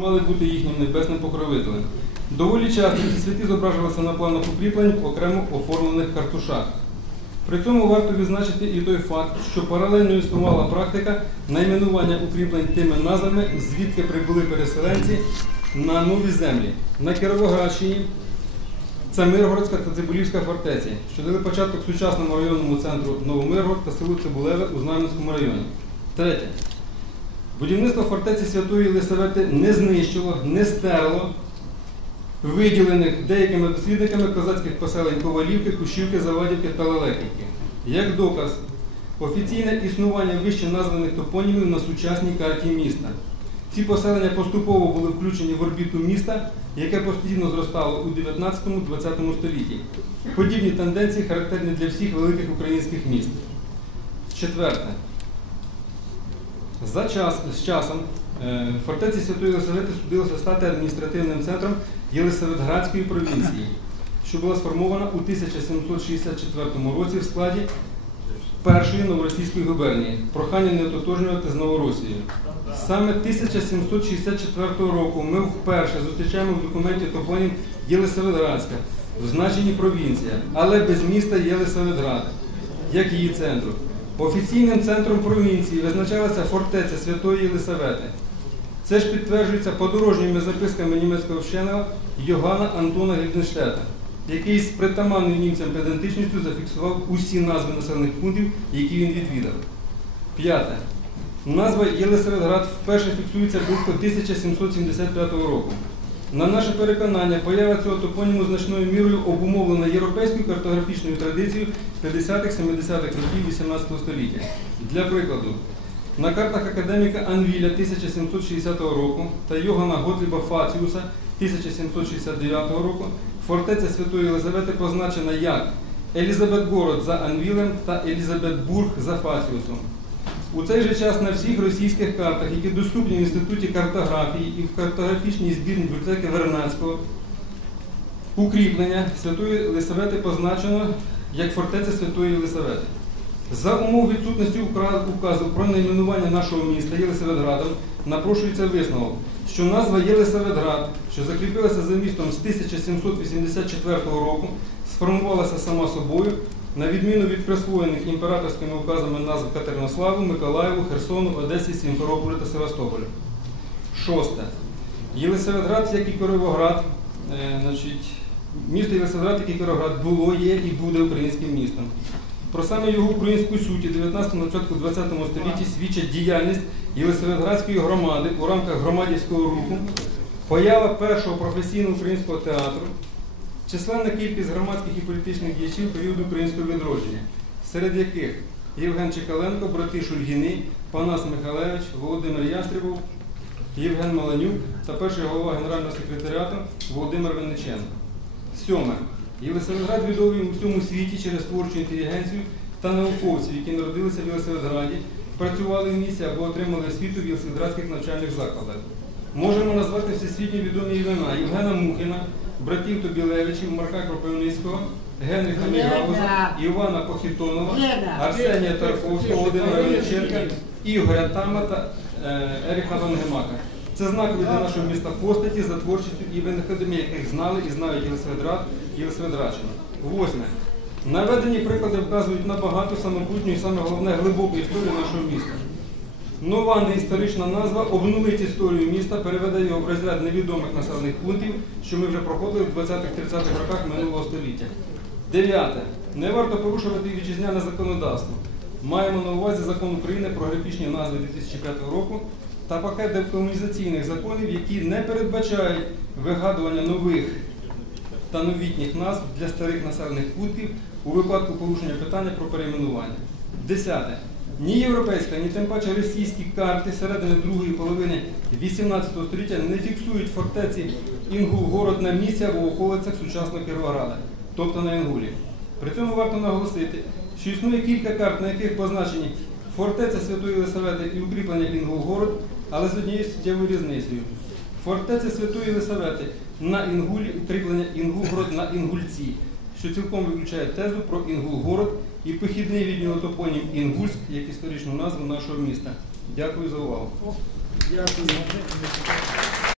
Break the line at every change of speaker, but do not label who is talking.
мали бути їхнім небесним покровителем. Доволі часто ці святі зображувалися на планах укріплень в окремо оформлених картушах. При цьому варто відзначити і той факт, що паралельно існувала практика найменування укріплень тими назвами, звідки прибули переселенці на нові землі. На Кіровоградщині це Миргородська та Цибулівська фортеці, що дали початок сучасному районному центру Новомиргород та селу Цибулеве у Знам'янському районі. Третє. Будівництво фортеці Святої Єлисавети не знищило, не стерло виділених деякими дослідниками козацьких поселень Ковалівки, Кущівки, Завадівки та Лелеківки. Як доказ, офіційне існування вище названих топонімів на сучасній карті міста. Ці поселення поступово були включені в орбіту міста, яке постійно зростало у 19-20 столітті. Подібні тенденції характерні для всіх великих українських міст. Четверте. За час, з часом е, фортеці Святої Єлисавети судилося стати адміністративним центром Єлисаветградської провінції, що була сформована у 1764 році в складі першої новоросійської губернії. Прохання не ототожнювати з Новоросією. Саме 1764 року ми вперше зустрічаємо в документі топонім Єлисаветградська в значенні провінція, але без міста Єлисаветград, як її центру. Офіційним центром провінції визначалася фортеця Святої Єлисавети. Це ж підтверджується подорожніми записками німецького вченого Йоганна Антона Гільденштета, який з притаманною німцям педантичністю зафіксував усі назви населених пунктів, які він відвідав. П'яте. Назва Єлисаветград вперше фіксується близько 1775 року. На наше переконання, поява цього топоніму значною мірою обумовлена європейською картографічною традицією 50-70-х років 18 століття. Для прикладу, на картах академіка Анвіля 1760 року та Йогана Готліба Фаціуса 1769 року фортеця Святої Єлизавети позначена як Елізабетгород за Анвілем та Елізабетбург за Фаціусом. У цей же час на всіх російських картах, які доступні в Інституті картографії і в картографічній збірні бібліотеки Вернадського, укріплення Святої Єлисавети позначено як фортеця Святої Єлисавети. За умов відсутності указу про найменування нашого міста Єлисаветградом напрошується висновок, що назва Єлисаветград, що закріпилася за містом з 1784 року, сформувалася сама собою, на відміну від присвоєних імператорськими указами назв Катеринославу, Миколаєву, Херсону, Одесі, Сімферополю та Севастополю. Шосте. Єлисаветград, як і Кировоград, е, значить, місто Єлисаветград, як і Кировоград, було, є і буде українським містом. Про саме його українську суть у 19 початку 20 столітті свідчить діяльність Єлисаветградської громади у рамках громадівського руху, поява першого професійного українського театру, численна кількість громадських і політичних діячів періоду українського відродження, серед яких Євген Чекаленко, брати Шульгіни, Панас Михайлевич, Володимир Ястребов, Євген Маланюк та перший голова Генерального секретаріату Володимир Винниченко. Сьоме. Єлисаветград відомий у всьому світі через творчу інтелігенцію та науковців, які народилися в Єлисаветграді, працювали в місті або отримали освіту в Єлисаветградських навчальних закладах. Можемо назвати всесвітньо відомі імена Євгена Мухіна, братів Тобілевичів, Марка Кропивницького, Генріха Мігауза, Івана Похітонова, Арсенія Тарковського, Володимира Вениченка, Ігоря Тама та е, Еріха Вангемака. Це знакові для нашого міста постаті за творчістю і винаходами, яких знали і знають Єлисаветград і Єлисаветградщина. Восьме. Наведені приклади вказують на багату самобутню і саме головне глибоку історію нашого міста. Нова неісторична назва обнулить історію міста, переведе його в розряд невідомих населених пунктів, що ми вже проходили в 20-30-х роках минулого століття. Дев'яте. Не варто порушувати вітчизняне законодавство. Маємо на увазі закон України про графічні назви 2005 року та пакет декомунізаційних законів, які не передбачають вигадування нових та новітніх назв для старих населених пунктів у випадку порушення питання про перейменування. Десяте. Ні європейська, ні тим паче російські карти середини другої половини 18 століття не фіксують фортеці Інгулгород на місці або в околицях сучасного Кіровограда, тобто на Інгулі. При цьому варто наголосити, що існує кілька карт, на яких позначені фортеця Святої Єлисавети і укріплення Інгулгород, але з однією суттєвою різницею. Фортеця Святої Єлисавети на Інгулі, укріплення Інгулгород на Інгульці, що цілком виключає тезу про Інгулгород і похідний від нього топонім Інгульськ як історичну назву нашого міста. Дякую за увагу.
Дякую.